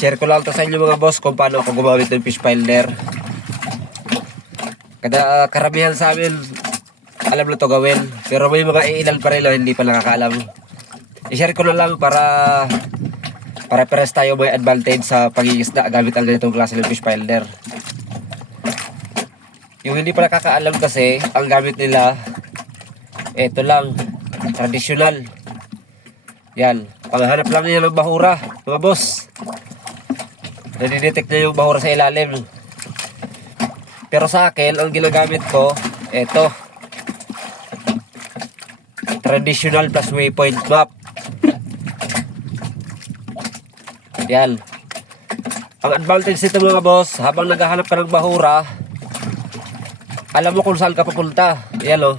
share ko lang to sa inyo mga boss kung paano ako gumamit ng fish finder. Karamihan sa amin alam na to gawin, pero may mga iilan pa rin na hindi pa nakakaalam. I-share ko na lang para pares tayo may advantage sa pag-iisda gamit ang ganitong klase ng fish finder. Yung hindi pa nakakaalam kasi, ang gamit nila eto lang, tradisyonal. Yan, panghanap lang niya ng bahura mga boss. Nadidetect na yung bahura sa ilalim. Pero sa akin, ang ginagamit ko eto, traditional plus waypoint map. Yan. Ang advantage nito mga boss, habang naghahanap ka ng bahura, alam mo kung saan ka pupunta. Yan o.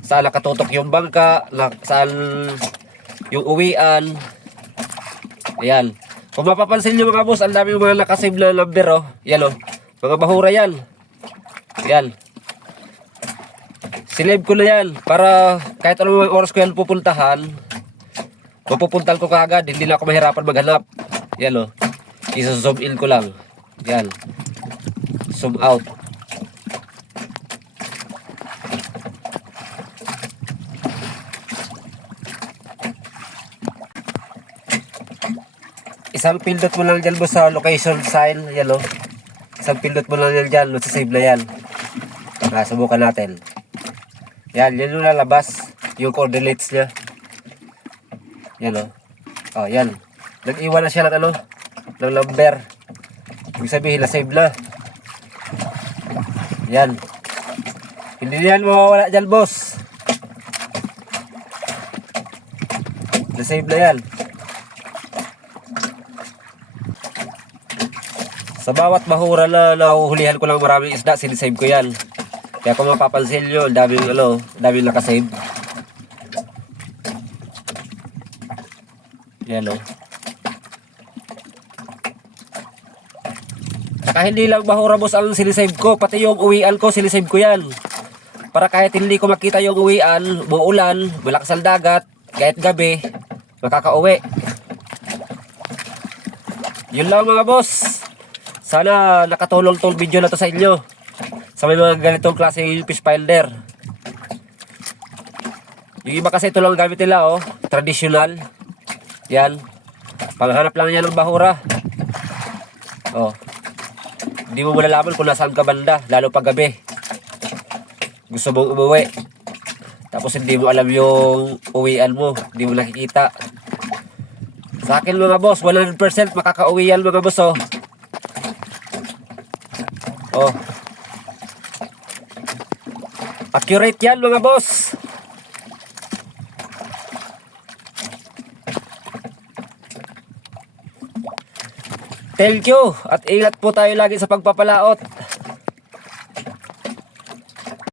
Saan nakatutok yung bangka, saan yung uwian. Yan. Kung mapapansin nyo mga boss, ang dami mga nakasave na number o. Yan o. Mga bahura yan. Yan. Sinave ko na yan para kahit anong oras ko yan pupuntahan, mapupuntan ko kaagad, hindi na ako mahirapan maghanap. Yan o. Isa-zoom in ko lang. Yan. Zoom out. Isang pindot mo lang dyan boss sa location sign. Yan o. Isang pindot mo lang yan dyan. Masasave na yan. Subukan natin. Yan. Yan yung lalabas. Yung coordinates niya. Yan o. Oh, yan. Nag-iwan na siya ng ano, ng number. Ibig sabihin, na-save na. Yan. Hindi yan mawawala dyan, boss. Na-save na yan. Sa bawat bahura na nahuhulihan ko lang maraming isda, sinisave ko yan. Kaya kung mapapansin nyo, daming nakasave. Yan o. Saka hindi lang bahura boss ang sinisave ko, pati yung uwian ko sinisave ko yan. Para kahit hindi ko makita yung uwian, muulan, malakas ang dagat, kahit gabi, makakauwi. Yun lang mga boss. Sana nakatulong tong video na to sa inyo. Sa may mga ganitong klase yung fish finder. Yung iba kasi ito lang gamit nila oh, traditional. Yan. Panghanap lang yan ng bahura. Oh. Hindi mo malalaman kung nasaan ka banda, lalo pag gabi. Gusto mong umuwi. Tapos hindi mo alam yung uwian mo, hindi mo nakikita. Sa akin mga boss, 100% makakauwi yan mga boss oh. Oh. Accurate yan mga boss. Thank you at ingat po tayo lagi sa pagpapalaot.